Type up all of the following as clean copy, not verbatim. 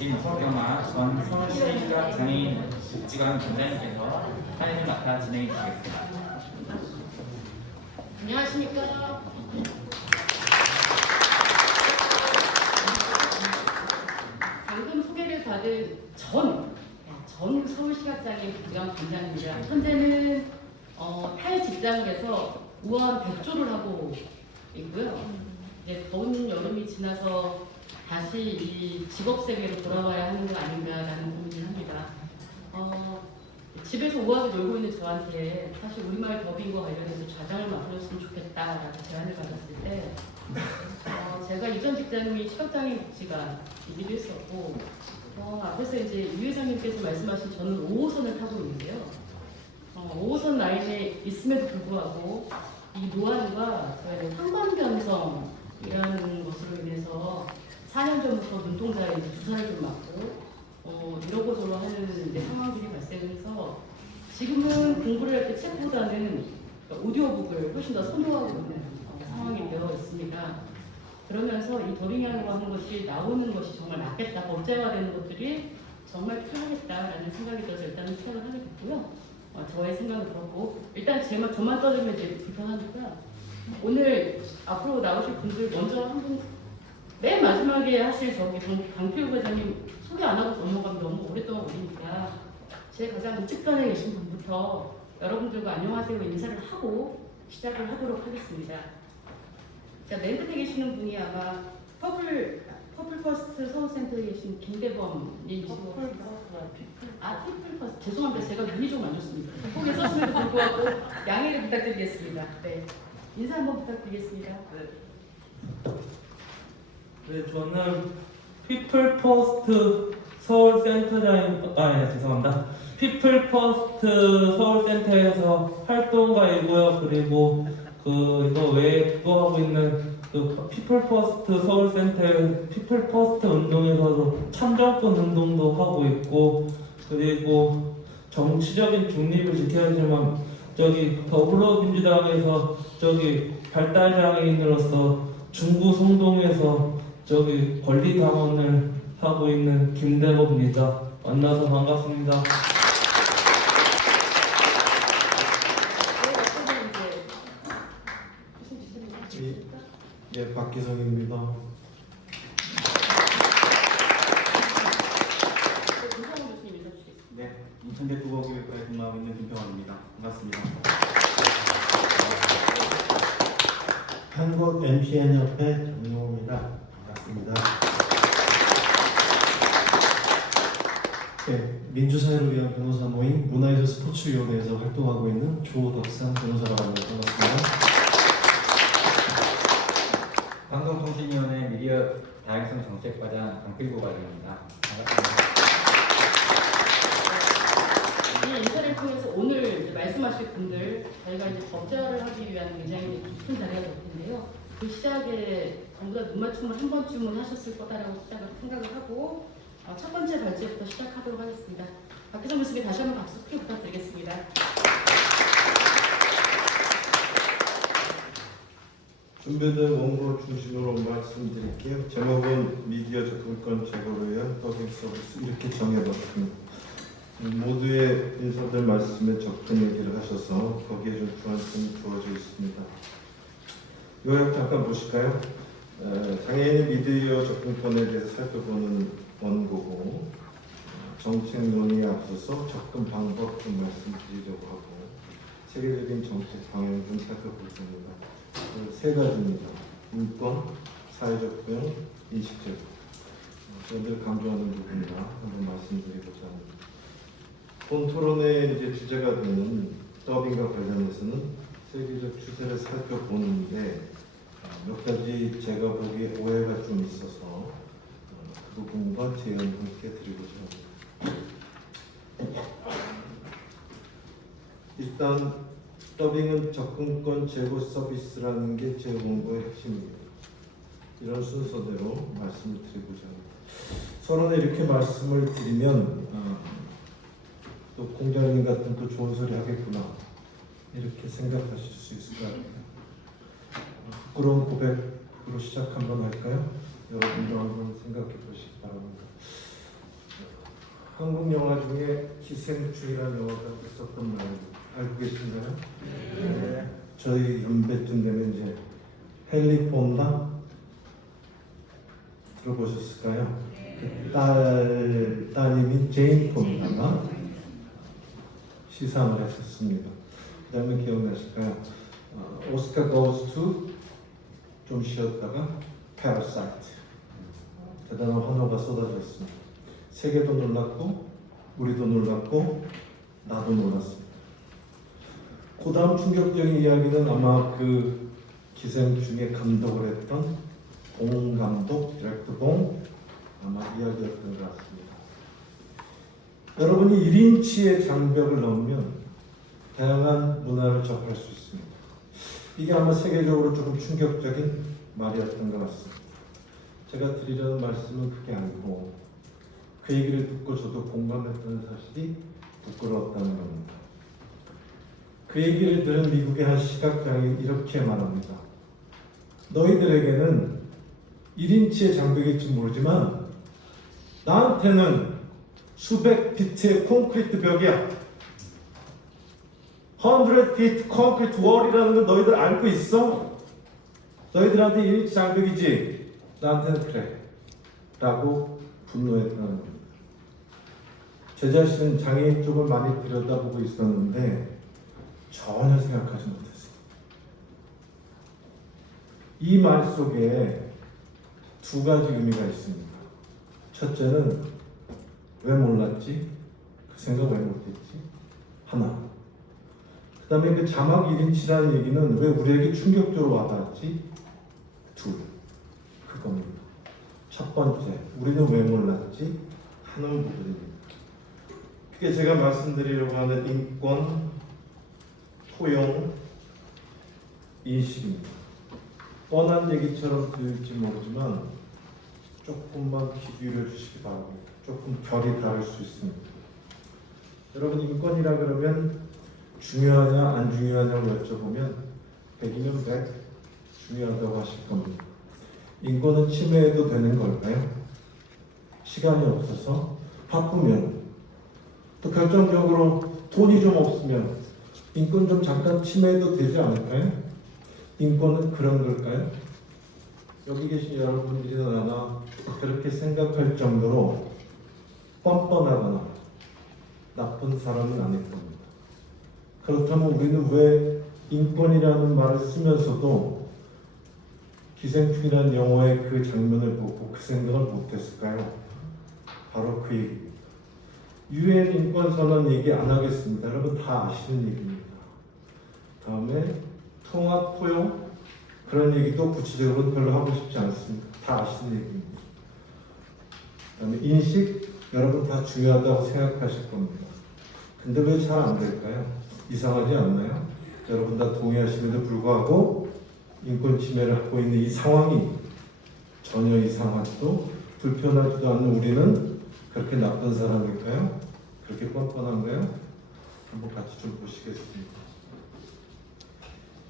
나와주신 박경아 전 서울시각장애인 복지관 원장님께서 사회를 맡아 진행해 주시겠습니다. 안녕하십니까. 방금 소개를 받은 전 서울시각장애인 복지관 원장입니다. 현재는 탈직장에서 우아한 백조를 하고 있고요. 이제 더운 여름이 지나서 다시 이 직업 세계로 돌아와야 하는 거 아닌가라는 고민을 합니다. 집에서 우아하게 놀고 있는 저한테 사실 우리말 더빙과 관련해서 좌장을 맡아줬으면 좋겠다라고 제안을 받았을 때 제가 이전 직장이 시각장애인 복지관이기도 했었고 앞에서 이제 유 회장님께서 말씀하신 저는 5호선을 타고 있는데요. 5호선 라인에 있음에도 불구하고 이 노안과 저의 황반변성이라는 것으로 인해서 4년 전부터 눈동자에 주사를 좀 맞고 이러고 저러 하는 상황들이 발생해서 지금은 공부를 할 때 책보다는 오디오북을 훨씬 더 선호하고 있는 상황이 되어 있습니다. 그러면서 이 더빙이라고 하는 것이 나오는 것이 정말 낫겠다, 법제화되는 것들이 정말 필요하겠다라는 생각이 들어서 일단은 시작을 하게 됐고요. 저의 생각은 그렇고 일단 저만 떠들면 이제 불편하니까 오늘 앞으로 나오실 분들 먼저 한 분 맨 마지막에 하실 강필우 회장님 소개 안 하고 넘어가면 너무 오랫동안 걸리니까 제 가장 우측편에 계신 분부터 여러분들과 안녕하세요 인사를 하고 시작을 하도록 하겠습니다. 자, 맨 끝에 계시는 분이 아마 퍼플퍼스트 서울센터에 계신 김대범님이시고 퍼플퍼스트 죄송합니다. 제가 눈이 좀 안 좋습니다. 거기에 썼음에도 불구하고 양해를 부탁드리겠습니다. 네, 인사 한번 부탁드리겠습니다. 네, 저는 피플 퍼스트 서울센터장님, 죄송합니다. 피플 퍼스트 서울센터에서 활동가이고요. 그리고 이거 외에 또 하고 있는 피플 퍼스트 서울센터의 피플 퍼스트 운동에서도 참정권 운동도 하고 있고, 그리고 정치적인 중립을 지켜야지만 더불어민주당에서 발달장애인으로서 중구 성동에서 권리당원을 하고 있는 김대범입니다. 만나서 반갑습니다. 예, 박기성입니다. 네, 인천대국어교육과에 근무하고 있는 김평환입니다. 반갑습니다. 한국 MCN협회 정용호입니다. 반갑습니다. 네, 민주사회를 위한 변호사 모임 문화예술 스포츠위원회에서 활동하고 있는 조덕상 변호사라고 합니다. 반갑습니다. 방송통신위원회 미디어 다양성 정책과장 강필구 과장입니다. 반갑습니다. 이 인사를 통해서 오늘 이제 말씀하실 분들 저희가 이제 법제화를 하기 위한 굉장히 깊은 자리가 될 텐데요. 그 시작에 전부 다 눈맞춤을 한 번쯤은 하셨을 거다라고 생각을 하고 첫 번째 발제부터 시작하도록 하겠습니다. 박기성 교수님 다시 한번 박수 크게 부탁드리겠습니다. 준비된 원고 중심으로 말씀드릴게요. 제목은 미디어 접근권 제고를 위한 더빙 서비스 이렇게 정해봤습니다. 모두의 인사들 말씀에 접근 얘기를 하셔서 거기에 좀 주안점이 주어져 있습니다. 요약 잠깐 보실까요? 장애인의 미디어 접근권에 대해서 살펴보는 원고고 정책 논의에 앞서서 접근 방법 좀 말씀드리려고 하고 세계적인 정책 방향 좀 살펴볼 겁니다. 세 가지입니다. 인권, 사회적 교육, 인식적. 저희들 강조하는 부분이라 한번 말씀드리고자 합니다. 본 토론의 이제 주제가 되는 더빙과 관련해서는 세계적 추세를 살펴보는데 몇 가지 제가 보기에 오해가 좀 있어서 그 부분과 제안 함께 드리고자 합니다. 일단 더빙은 접근권 제고 서비스라는 게 제 원고의 핵심입니다. 이런 순서대로 말씀을 드리고자 합니다. 서론에 이렇게 말씀을 드리면 또 공장님 같은 또 좋은 소리 하겠구나 이렇게 생각하실 수 있을 것 같아요. 부끄러운 고백으로 시작 한번 할까요? 여러분도 한번 생각해 보시기 바랍니다. 한국 영화 중에 기생충이라는 영화가 있었던 말 알고 계신가요? 네. 저희 연배쯤 되면 이제 헨리 폰다 들어보셨을까요? 그 따님인 제인 폰다가 시상을 했었습니다. 그 다음에 기억나실까요? 오스카 goes to 좀 쉬었다가 Parasite 대단한 환호가 쏟아졌습니다. 세계도 놀랐고 우리도 놀랐고 나도 놀랐습니다. 그 다음 충격적인 이야기는 아마 그 기생충의 감독을 했던 봉 감독, 디렉터 봉 아마 이야기였던 것 같습니다. 여러분이 1인치의 장벽을 넘으면 다양한 문화를 접할 수 있습니다. 이게 아마 세계적으로 조금 충격적인 말이었던 것 같습니다. 제가 드리려는 말씀은 그게 아니고 그 얘기를 듣고 저도 공감했던 사실이 부끄러웠다는 겁니다. 그 얘기를 들은 미국의 한 시각장애인이 이렇게 말합니다. 너희들에게는 1인치의 장벽일지 모르지만 나한테는 수백 피트의 콘크리트 벽이야. 100 feet 콘크리트 월이라는 걸 너희들 알고 있어? 너희들한테 1인치 장벽이지? 나한테는 그래. 라고 분노했다는 겁니다. 제 자신은 장애인 쪽을 많이 들여다보고 있었는데 전혀 생각하지 못했어요. 이 말 속에 두 가지 의미가 있습니다. 첫째는 왜 몰랐지? 그 생각 왜 못했지? 하나. 그 다음에 그 자막 1인치라는 얘기는 왜 우리에게 충격적으로 와닿았지? 둘. 그겁니다. 첫 번째, 우리는 왜 몰랐지? 하는 부분입니다. 그게 제가 말씀드리려고 하는 인권, 포용, 인식입니다. 뻔한 얘기처럼 들릴지 모르지만 조금만 귀 기울여 주시기 바랍니다. 조금 결이 다를 수 있습니다. 여러분 인권이라 그러면 중요하냐 안 중요하냐고 여쭤보면 100이면 100 중요하다고 하실 겁니다. 인권은 침해해도 되는 걸까요? 시간이 없어서 바쁘면 또 결정적으로 돈이 좀 없으면 인권 좀 잠깐 침해해도 되지 않을까요? 인권은 그런 걸까요? 여기 계신 여러분들이나 나나 그렇게 생각할 정도로 뻔뻔하거나 나쁜 사람은 아닐 겁니다. 그렇다면 우리는 왜 인권이라는 말을 쓰면서도 기생충이라는 영화의 그 장면을 보고 그 생각을 못했을까요? 바로 그 얘기입니다. 유엔 인권선언 얘기 안 하겠습니다. 여러분 다 아시는 얘기입니다. 다음에 통합 포용 그런 얘기도 구체적으로 별로 하고 싶지 않습니다. 다 아시는 얘기입니다. 그다음에 인식 여러분 다 중요하다고 생각하실 겁니다. 근데 왜 잘 안 될까요? 이상하지 않나요? 여러분 다 동의하시는데도 불구하고 인권 침해를 하고 있는 이 상황이 전혀 이상하지도 불편하지도 않는 우리는 그렇게 나쁜 사람일까요? 그렇게 뻔뻔한가요? 한번 같이 좀 보시겠습니다.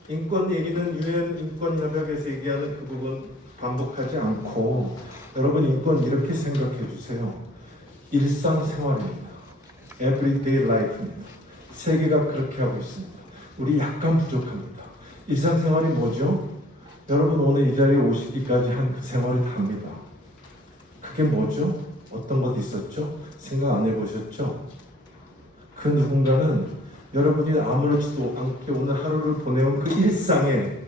인권 얘기는 유엔 인권협약에서 얘기하는 그 부분 반복하지 않고 여러분 인권 이렇게 생각해 주세요. 일상생활입니다. Everyday life입니다. 세계가 그렇게 하고 있습니다. 우리 약간 부족합니다. 일상생활이 뭐죠? 여러분 오늘 이 자리에 오시기까지 한 그 생활을 답니다. 그게 뭐죠? 어떤 것 있었죠? 생각 안 해보셨죠? 그 누군가는 여러분이 아무렇지도 않게 오늘 하루를 보내온 그 일상에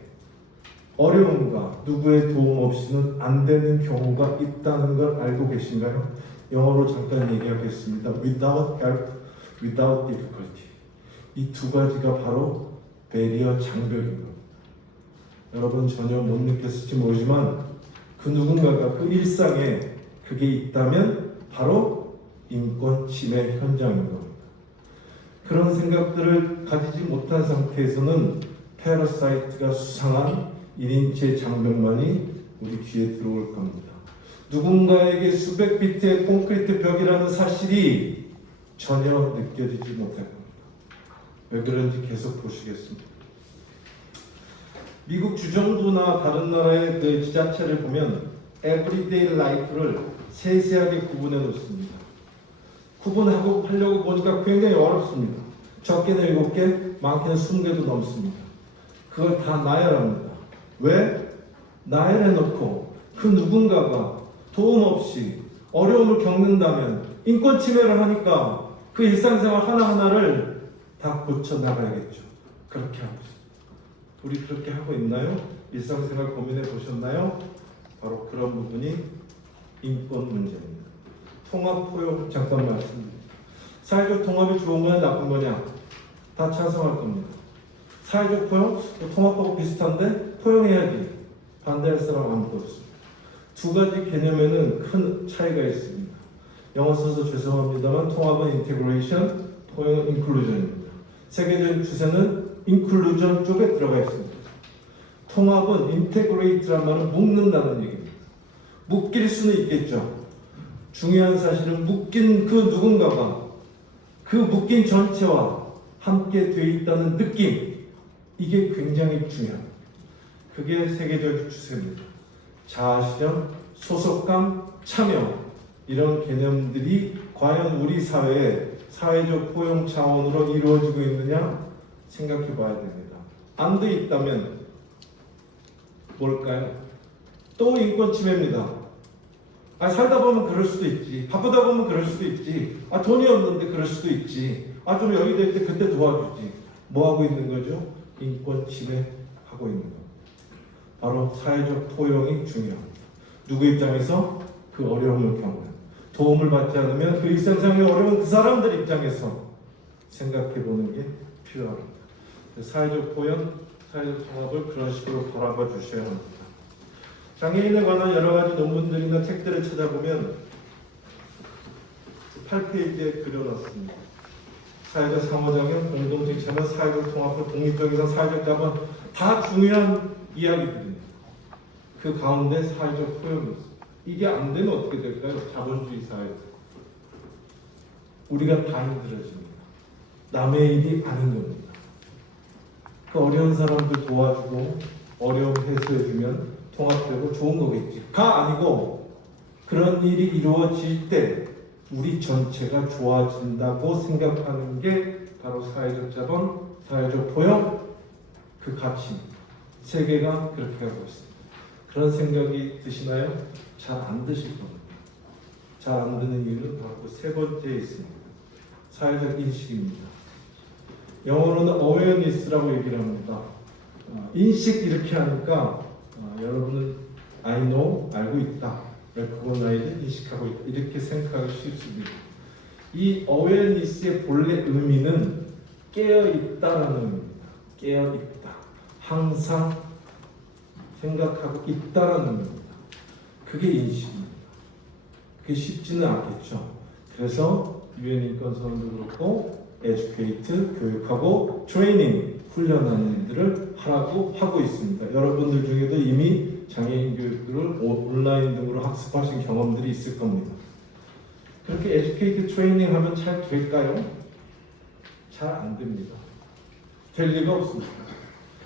어려움과 누구의 도움 없이는 안 되는 경우가 있다는 걸 알고 계신가요? 영어로 잠깐 얘기하겠습니다. Without help, without difficulty. 이 두 가지가 바로 배리어 장벽입니다. 여러분 전혀 못 느꼈을지 모르지만 그 누군가가 그 일상에 그게 있다면 바로 인권 침해 현장인 겁니다. 그런 생각들을 가지지 못한 상태에서는 패러사이트가 수상한 1인치의 장벽만이 우리 귀에 들어올 겁니다. 누군가에게 수백 피트의 콘크리트 벽이라는 사실이 전혀 느껴지지 못할 겁니다. 왜 그런지 계속 보시겠습니다. 미국 주정부나 다른 나라의 그 지자체를 보면 에브리데이 라이프를 세세하게 구분해 놓습니다. 구분하고 하려고 보니까 굉장히 어렵습니다. 적게는 7개, 많게는 20개도 넘습니다. 그걸 다 나열합니다. 왜? 나열해놓고 그 누군가가 도움 없이 어려움을 겪는다면 인권 침해를 하니까 그 일상생활 하나하나를 다 고쳐나가야겠죠. 그렇게 하고 있습니다. 우리 그렇게 하고 있나요? 일상생활 고민해 보셨나요? 바로 그런 부분이 인권 문제입니다. 통합 포용 잠깐 말씀드립니다. 사회적 통합이 좋은 거냐 나쁜 거냐 다 찬성할 겁니다. 사회적 포용? 통합하고 비슷한데 포용해야지 반대할 사람 아무도 없습니다. 두 가지 개념에는 큰 차이가 있습니다. 영어 써서 죄송합니다만 통합은 인테그레이션, 포용은 인클루전입니다. 세계적인 추세는 인클루전 쪽에 들어가 있습니다. 통합은 인테그레이트란 말은 묶는다는 얘기입니다. 묶일 수는 있겠죠. 중요한 사실은 묶인 그 누군가가 그 묶인 전체와 함께 되어 있다는 느낌, 이게 굉장히 중요합니다. 그게 세계적 추세입니다. 자아실현, 소속감, 참여 이런 개념들이 과연 우리 사회에 사회적 포용 차원으로 이루어지고 있느냐 생각해 봐야 됩니다. 안 돼 있다면 뭘까요? 또 인권 침해입니다. 살다 보면 그럴 수도 있지. 바쁘다 보면 그럴 수도 있지. 돈이 없는데 그럴 수도 있지. 좀 여유 될 때 그때 도와주지. 뭐 하고 있는 거죠? 인권 침해하고 있는 거. 바로 사회적 포용이 중요합니다. 누구 입장에서? 그 어려움을 겪는. 도움을 받지 않으면 그 일상생활이 어려운 그 사람들 입장에서 생각해 보는 게 필요합니다. 사회적 포용, 사회적 통합을 그런 식으로 바라봐 주셔야 합니다. 장애인에 관한 여러 가지 논문들이나 책들을 찾아보면 8페이지에 그려놨습니다. 사회적 상호작용, 공동체 체험, 사회적 통합을 독립적인 사회적 자본 다 중요한 이야기들입니다. 그 가운데 사회적 포용이 있습니다. 이게 안 되면 어떻게 될까요? 자본주의 사회에서 우리가 다 힘들어집니다. 남의 일이 아닌 겁니다. 그 어려운 사람들 도와주고 어려움 해소해주면 통합되고 좋은 거겠지. 가 아니고 그런 일이 이루어질 때 우리 전체가 좋아진다고 생각하는 게 바로 사회적 자본, 사회적 포용, 그 가치입니다. 세계가 그렇게 하고 있습니다. 그런 생각이 드시나요? 잘 안 드실 겁니다. 잘 안 드는 이유는 바로 그 세 번째에 있습니다. 사회적 인식입니다. 영어로는 awareness라고 얘기를 합니다. 인식 이렇게 하니까 여러분은 I know, 알고 있다. 그건 나에게 인식하고 있다. 이렇게 생각하기 쉽습니다. 이 awareness의 본래 의미는 깨어있다라는 의미입니다. 깨어있다. 항상 생각하고 있다라는 의미입니다. 그게 인식입니다. 그게 쉽지는 않겠죠. 그래서 유엔 인권선언도 그렇고 에듀케이트, 교육하고 트레이닝, 훈련하는 일들을 하라고 하고 있습니다. 여러분들 중에도 이미 장애인 교육을 온라인 등으로 학습하신 경험들이 있을 겁니다. 그렇게 에듀케이트 트레이닝 하면 잘 될까요? 잘 안 됩니다. 될 리가 없습니다.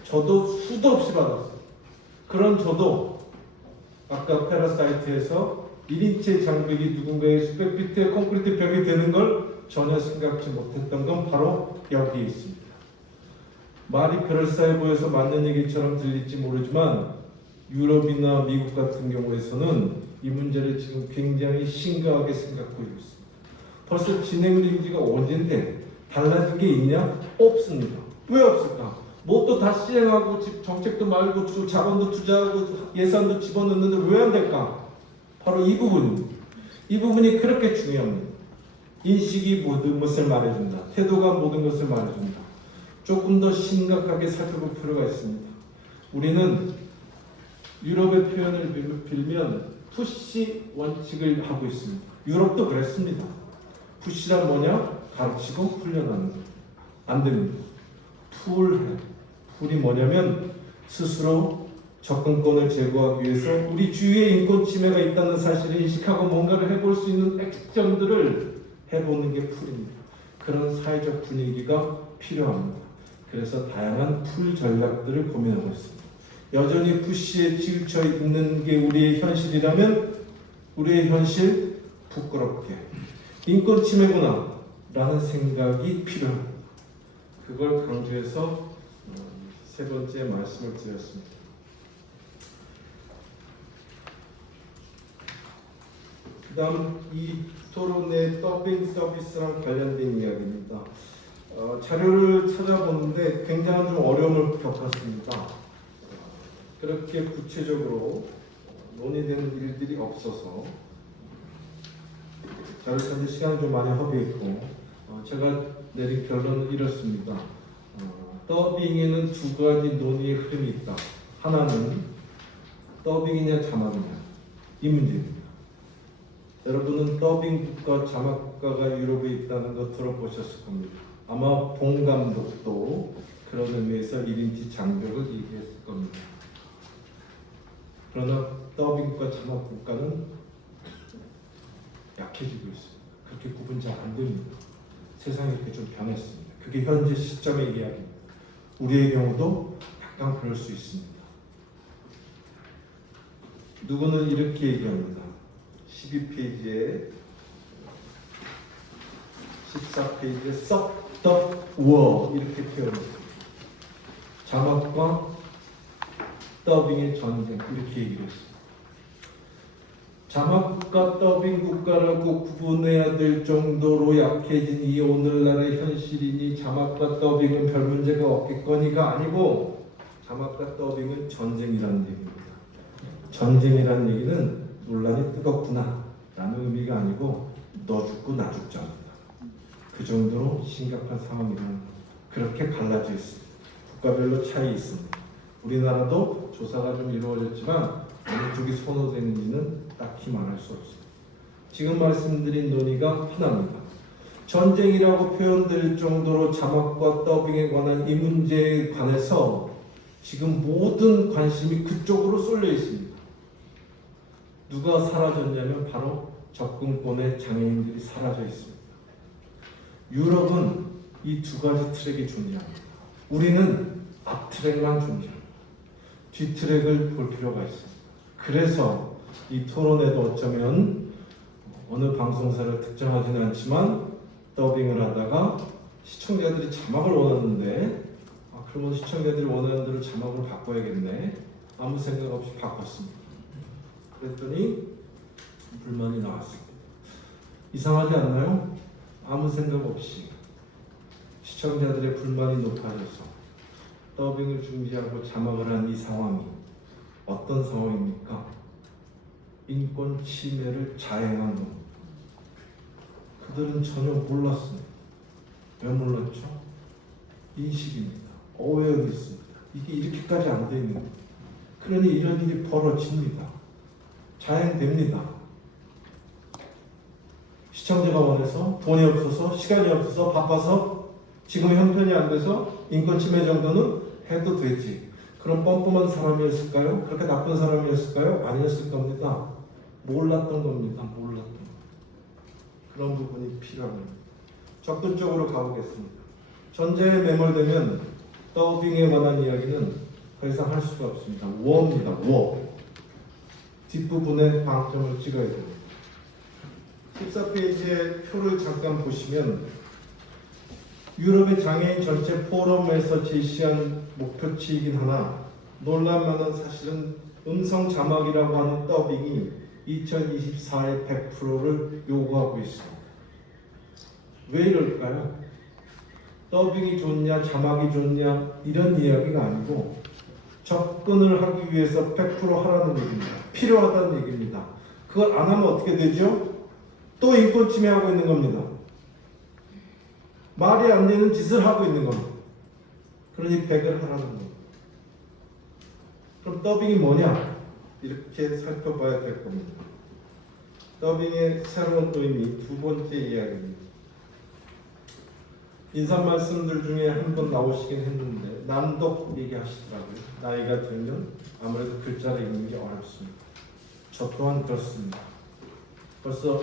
저도 수도 없이 받았어요. 그런 저도 아까 패러사이트에서 1인체 장벽이 누군가의 수백 피트의 콘크리트 벽이 되는 걸 전혀 생각지 못했던 건 바로 여기에 있습니다. 말이 그럴싸해 보여서 맞는 얘기처럼 들릴지 모르지만 유럽이나 미국 같은 경우에서는 이 문제를 지금 굉장히 심각하게 생각하고 있습니다. 벌써 진행된 지가 언젠데 달라진 게 있냐? 없습니다. 왜 없을까? 뭐 또 다 시행하고 정책도 말고 자본도 투자하고 예산도 집어넣는데 왜 안 될까? 바로 이 부분입니다. 이 부분이 그렇게 중요합니다. 인식이 모든 것을 말해준다. 태도가 모든 것을 말해준다. 조금 더 심각하게 살펴볼 필요가 있습니다. 우리는 유럽의 표현을 빌면 푸시 원칙을 하고 있습니다. 유럽도 그랬습니다. 푸시란 뭐냐? 가르치고 훈련하는 거. 안 됩니다. 풀해. 풀이 뭐냐면 스스로 접근권을 제고하기 위해서 우리 주위에 인권 침해가 있다는 사실을 인식하고 뭔가를 해볼 수 있는 액션들을 해보는 게 풀입니다. 그런 사회적 분위기가 필요합니다. 그래서 다양한 풀 전략들을 고민하고 있습니다. 여전히 푸시에 치우쳐 있는 게 우리의 현실이라면 우리의 현실 부끄럽게 인권 침해구나 라는 생각이 필요합니다. 그걸 강조해서 세 번째 말씀을 드렸습니다. 그 다음 이 토론의 더빙 서비스랑 관련된 이야기입니다. 자료를 찾아보는데 굉장한 좀 어려움을 겪었습니다. 그렇게 구체적으로 논의되는 일들이 없어서 자료 찾는 시간을 좀 많이 허비했고 제가 내린 결론은 이렇습니다. 더빙에는 두 가지 논의의 흐름이 있다. 하나는 더빙이냐 자막이냐 이 문제입니다. 여러분은 더빙국가 자막국가가 유럽에 있다는 거 들어보셨을 겁니다. 아마 봉 감독도 그런 의미에서 1인치 장벽을 얘기했을 겁니다. 그러나 더빙국가 자막국가는 약해지고 있습니다. 그렇게 구분 잘 안 됩니다. 세상이 이렇게 좀 변했습니다. 그게 현재 시점의 이야기입니다. 우리의 경우도 약간 그럴 수 있습니다. 누구는 이렇게 얘기합니다. 12페이지에 14페이지에 썩덕워 이렇게 표현했습니다. 자막과 더빙의 전쟁 이렇게 얘기를 했습니다. 자막국가 더빙국가라고 구분해야 될 정도로 약해진 이 오늘날의 현실이니 자막과 더빙은 별 문제가 없겠거니가 아니고 자막과 더빙은 전쟁이라는 얘기입니다. 전쟁이라는 얘기는 논란이 뜨겁구나 라는 의미가 아니고 너 죽고 나 죽자입니다. 그 정도로 심각한 상황이라는 겁니다. 그렇게 갈라져 있습니다. 국가별로 차이 있습니다. 우리나라도 조사가 좀 이루어졌지만 어느 쪽이 선호되는지는 딱히 말할 수 없습니다. 지금 말씀드린 논의가 하나입니다. 전쟁이라고 표현될 정도로 자막과 더빙에 관한 이 문제에 관해서 지금 모든 관심이 그쪽으로 쏠려 있습니다. 누가 사라졌냐면 바로 접근권의 장애인들이 사라져 있습니다. 유럽은 이 두 가지 트랙이 존재합니다. 우리는 앞 트랙만 존재합니다. 뒤 트랙을 볼 필요가 있습니다. 그래서 이 토론에도 어쩌면 어느 방송사를 특정하지는 않지만 더빙을 하다가 시청자들이 자막을 원하는데 그러면 시청자들이 원하는 대로 자막을 바꿔야겠네 아무 생각 없이 바꿨습니다. 그랬더니 불만이 나왔습니다. 이상하지 않나요? 아무 생각 없이 시청자들의 불만이 높아져서 더빙을 중지하고 자막을 한 이 상황이 어떤 상황입니까? 인권 침해를 자행한 겁니다. 그들은 전혀 몰랐습니다. 왜 몰랐죠? 인식입니다. 어웨어니스입니다. 이게 이렇게까지 안 돼 있는 겁니다. 그러니 이런 일이 벌어집니다. 자행됩니다. 시청자가 원해서 돈이 없어서 시간이 없어서 바빠서 지금 형편이 안 돼서 인권 침해 정도는 해도 되지. 그럼 뻔뻔한 사람이었을까요? 그렇게 나쁜 사람이었을까요? 아니었을 겁니다. 몰랐던 겁니다. 몰랐던 거. 그런 부분이 필요합니다. 접근적으로 가보겠습니다. 전제에 매몰되면 더빙에 관한 이야기는 더 이상 할 수가 없습니다. 워입니다. 워. 뒷부분에 방점을 찍어야 됩니다. 14페이지의 표를 잠깐 보시면 유럽의 장애인 전체 포럼에서 제시한 목표치이긴 하나 논란 많은 사실은 음성 자막이라고 하는 더빙이 2024의 100%를 요구하고 있습니다. 왜 이럴까요? 더빙이 좋냐 자막이 좋냐 이런 이야기가 아니고 접근을 하기 위해서 100% 하라는 얘기입니다. 필요하다는 얘기입니다. 그걸 안 하면 어떻게 되죠? 또 인권 침해하고 있는 겁니다. 말이 안 되는 짓을 하고 있는 겁니다. 그러니 100을 하라는 겁니다. 그럼 더빙이 뭐냐? 이렇게 살펴봐야 될 겁니다. 더빙의 새로운 의미 두 번째 이야기입니다. 인사 말씀들 중에 한 번 나오시긴 했는데 난독 얘기하시더라고요. 나이가 들면 아무래도 글자를 읽는 게 어렵습니다. 저 또한 그렇습니다. 벌써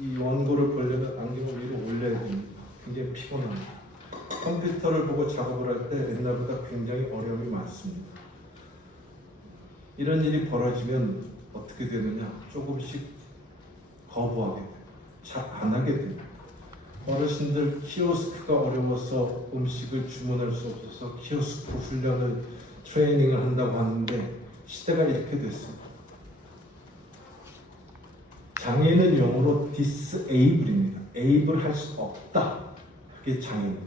이 원고를 보려면 안경을 위로 올려야 됩니다. 굉장히 피곤합니다. 컴퓨터를 보고 작업을 할 때 옛날보다 굉장히 어려움이 많습니다. 이런 일이 벌어지면 어떻게 되느냐? 조금씩 거부하게 돼요. 잘 안 하게 됩니다. 어르신들 키오스크가 어려워서 음식을 주문할 수 없어서 키오스크 훈련을 트레이닝을 한다고 하는데 시대가 이렇게 됐습니다. 장애는 영어로 disable입니다. able 할 수 없다. 그게 장애입니다.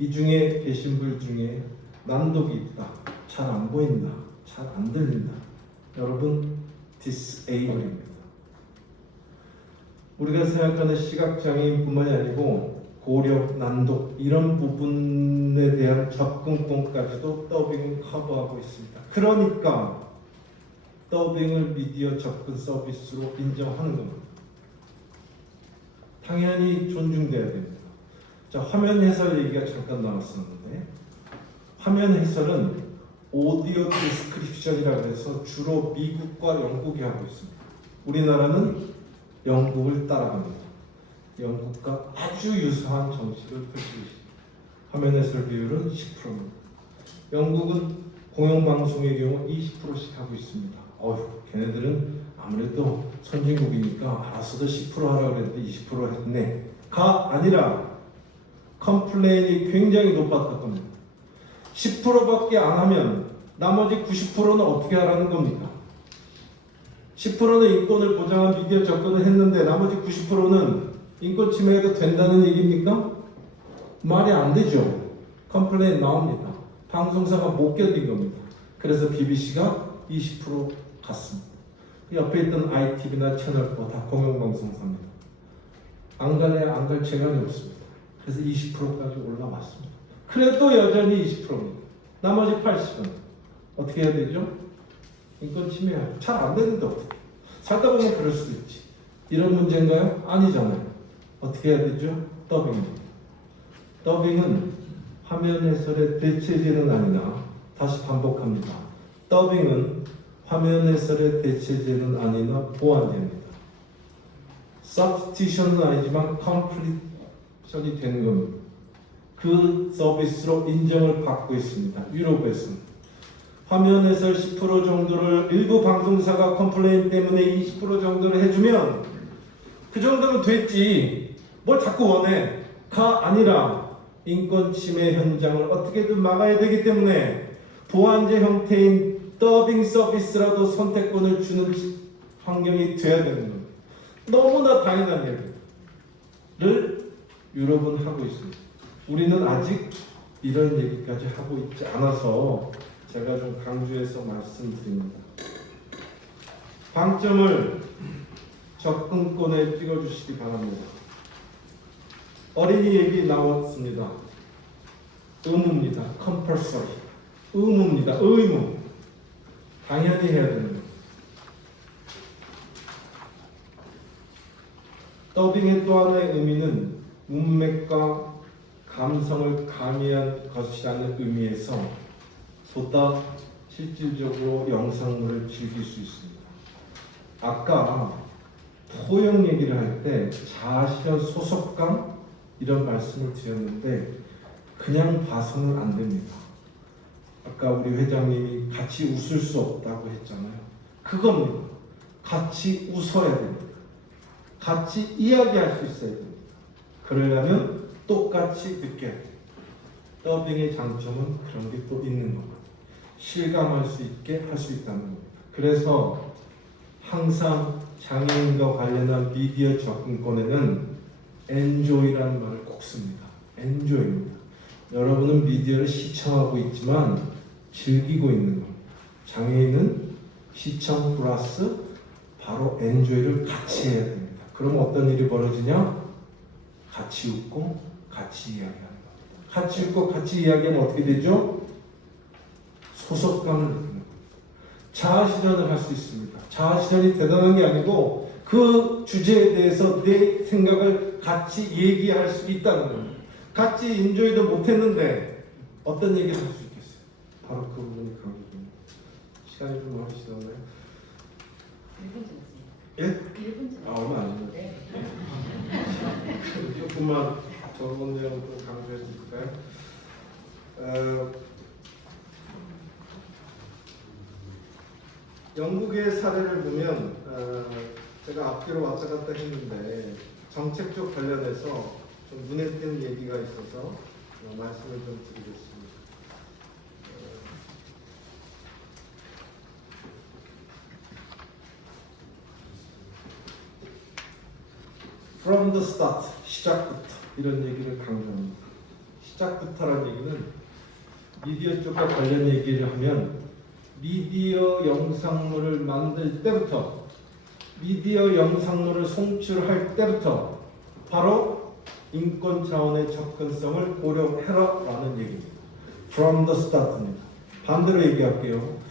이 중에 계신 분 중에 난독이 있다. 잘 안 보인다. 잘 안 들린다. 여러분 disable입니다. 우리가 생각하는 시각장애인뿐만이 아니고 고력, 난독 이런 부분에 대한 접근권까지도 더빙은 커버하고 있습니다. 그러니까 더빙을 미디어 접근 서비스로 인정하는 겁니다. 당연히 존중돼야 됩니다. 자, 화면 해설 얘기가 잠깐 나왔었는데 화면 해설은 오디오 디스크립션이라고 해서 주로 미국과 영국이 하고 있습니다. 우리나라는 영국을 따라갑니다. 영국과 아주 유사한 정책을 펼치고 있습니다. 화면 해설 비율은 10%입니다. 영국은 공영방송의 경우 20%씩 하고 있습니다. 걔네들은 아무래도 선진국이니까 알아서도 10% 하라고 그랬는데 20% 했네. 가 아니라 컴플레인이 굉장히 높았던 겁니다. 10%밖에 안 하면 나머지 90%는 어떻게 하라는 겁니까? 10%는 인권을 보장한 미디어 접근을 했는데 나머지 90%는 인권 침해해도 된다는 얘기입니까? 말이 안 되죠. 컴플레인 나옵니다. 방송사가 못 견딘 겁니다. 그래서 BBC가 20% 갔습니다. 옆에 있던 ITV나 채널4 다 공영방송사입니다. 안 갈래 안 갈 재간이 없습니다. 그래서 20%까지 올라왔습니다. 그래도 여전히 20%입니다. 나머지 80은 어떻게 해야 되죠? 인권 침해야. 잘 안 되는데 어떻게? 살다 보면 그럴 수도 있지. 이런 문제인가요? 아니잖아요. 어떻게 해야 되죠? 더빙입니다. 더빙은 화면 해설의 대체제는 아니나 다시 반복합니다. 더빙은 화면 해설의 대체제는 아니나 보완제입니다. substitution은 아니지만 completion이 되는 겁니다. 그 서비스로 인정을 받고 있습니다. 유럽에서는 화면 해설 10% 정도를 일부 방송사가 컴플레인 때문에 20% 정도를 해주면 그 정도는 됐지 뭘 자꾸 원해 가 아니라 인권 침해 현장을 어떻게든 막아야 되기 때문에 보완제 형태인 더빙 서비스라도 선택권을 주는 환경이 돼야 되는 겁니다. 너무나 당연한 얘기를 유럽은 하고 있습니다. 우리는 아직 이런 얘기까지 하고 있지 않아서 제가 좀 강조해서 말씀드립니다. 방점을 접근권에 찍어주시기 바랍니다. 어린이 얘기 나왔습니다. 의무입니다. compulsory. 의무입니다. 의무. 당연히 해야 되는 겁니다. 더빙의 또 하나의 의미는 문맥과 감성을 가미한 것이라는 의미에서 보다 실질적으로 영상물을 즐길 수 있습니다. 아까 포용 얘기를 할 때 자아실현 소속감 이런 말씀을 드렸는데 그냥 봐서는 안 됩니다. 아까 우리 회장님이 같이 웃을 수 없다고 했잖아요. 그겁니다. 같이 웃어야 됩니다. 같이 이야기할 수 있어야 됩니다. 그러려면 똑같이 느껴야 됩니다. 더빙의 장점은 그런 게 또 있는 겁니다. 실감할 수 있게 할 수 있다는 겁니다. 그래서 항상 장애인과 관련한 미디어 접근권에는 enjoy라는 말을 꼭 씁니다. enjoy입니다. 여러분은 미디어를 시청하고 있지만 즐기고 있는 겁니다. 장애인은 시청 플러스 바로 enjoy를 같이 해야 됩니다. 그럼 어떤 일이 벌어지냐? 같이 웃고 같이 이야기하는 겁니다. 같이 웃고 같이 이야기하면 어떻게 되죠? 소속감을 느끼는 겁니다. 자아실현을 할 수 있습니다. 자아실현이 대단한 게 아니고 그 주제에 대해서 내 생각을 같이 얘기할 수 있다는 겁니다. 같이 인조이도 못했는데 어떤 얘기를 할 수 있겠어요? 바로 그 부분이 강조됩니다. 시간이 좀 많이 지났나요? 1분 지났습니다. 예? 1분 지났습니다. 얼마 안 지났어요. 네. 조금만 저번 내용 좀 강조해 드릴까요? 영국의 사례를 보면 제가 앞뒤로 왔다 갔다 했는데 정책적 관련해서 좀 눈에 띄는 얘기가 있어서 말씀을 좀 드리겠습니다. From the start, 시작부터 이런 얘기를 강조합니다. 시작부터라는 얘기는 미디어 쪽과 관련 얘기를 하면 미디어 영상물을 만들 때부터 미디어 영상물을 송출할 때부터 바로 인권 차원의 접근성을 고려해라라는 얘기입니다. From the start입니다. 반대로 얘기할게요.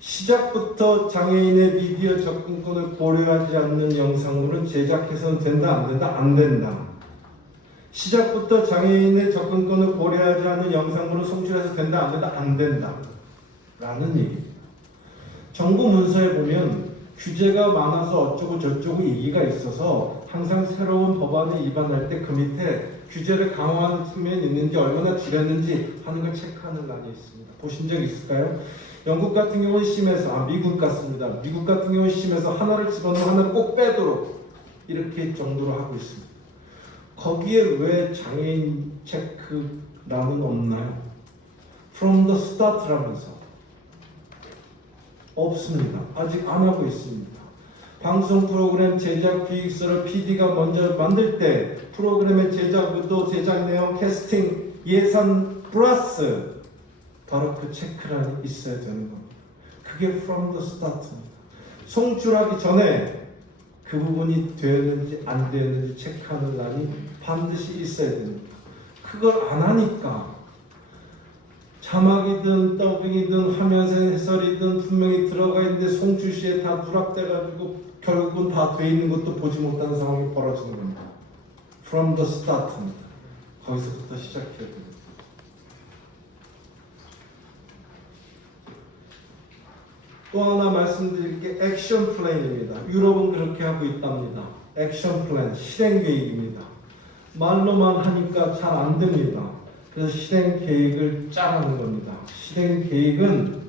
시작부터 장애인의 미디어 접근권을 고려하지 않는 영상물은 제작해서는 된다, 안 된다? 안 된다. 시작부터 장애인의 접근권을 고려하지 않는 영상물은 송출해서 된다, 안 된다? 안 된다. 라는 얘기입니다. 정부 문서에 보면 규제가 많아서 어쩌고 저쩌고 얘기가 있어서 항상 새로운 법안을 위반할 때 그 밑에 규제를 강화하는 측면이 있는지 얼마나 줄였는지 하는 걸 체크하는 란이 있습니다. 보신 적 있을까요? 영국 같은 경우는 심해서 미국 같습니다. 미국 같은 경우는 심해서 하나를 집어넣으면 하나를 꼭 빼도록 이렇게 정도로 하고 있습니다. 거기에 왜 장애인 체크란은 없나요? From the start라면서 없습니다. 아직 안 하고 있습니다. 방송 프로그램 제작 기획서를 PD가 먼저 만들 때 프로그램의 제작부도 제작 내용, 캐스팅, 예산 플러스 바로 그 체크란이 있어야 되는 겁니다. 그게 from the start입니다. 송출하기 전에 그 부분이 되었는지 안 되었는지 체크하는 란이 반드시 있어야 됩니다. 그걸 안 하니까 자막이든 더빙이든 화면에 해설이든 분명히 들어가 있는데 송출 시에 다 누락돼가지고 결국은 다 돼 있는 것도 보지 못하는 상황이 벌어지는 겁니다. From the start입니다. 거기서부터 시작해야 됩니다. 또 하나 말씀드릴 게 액션 플랜입니다. 유럽은 그렇게 하고 있답니다. 액션 플랜, 실행 계획입니다. 말로만 하니까 잘 안 됩니다. 그래서 실행 계획을 짜라는 겁니다. 실행 계획은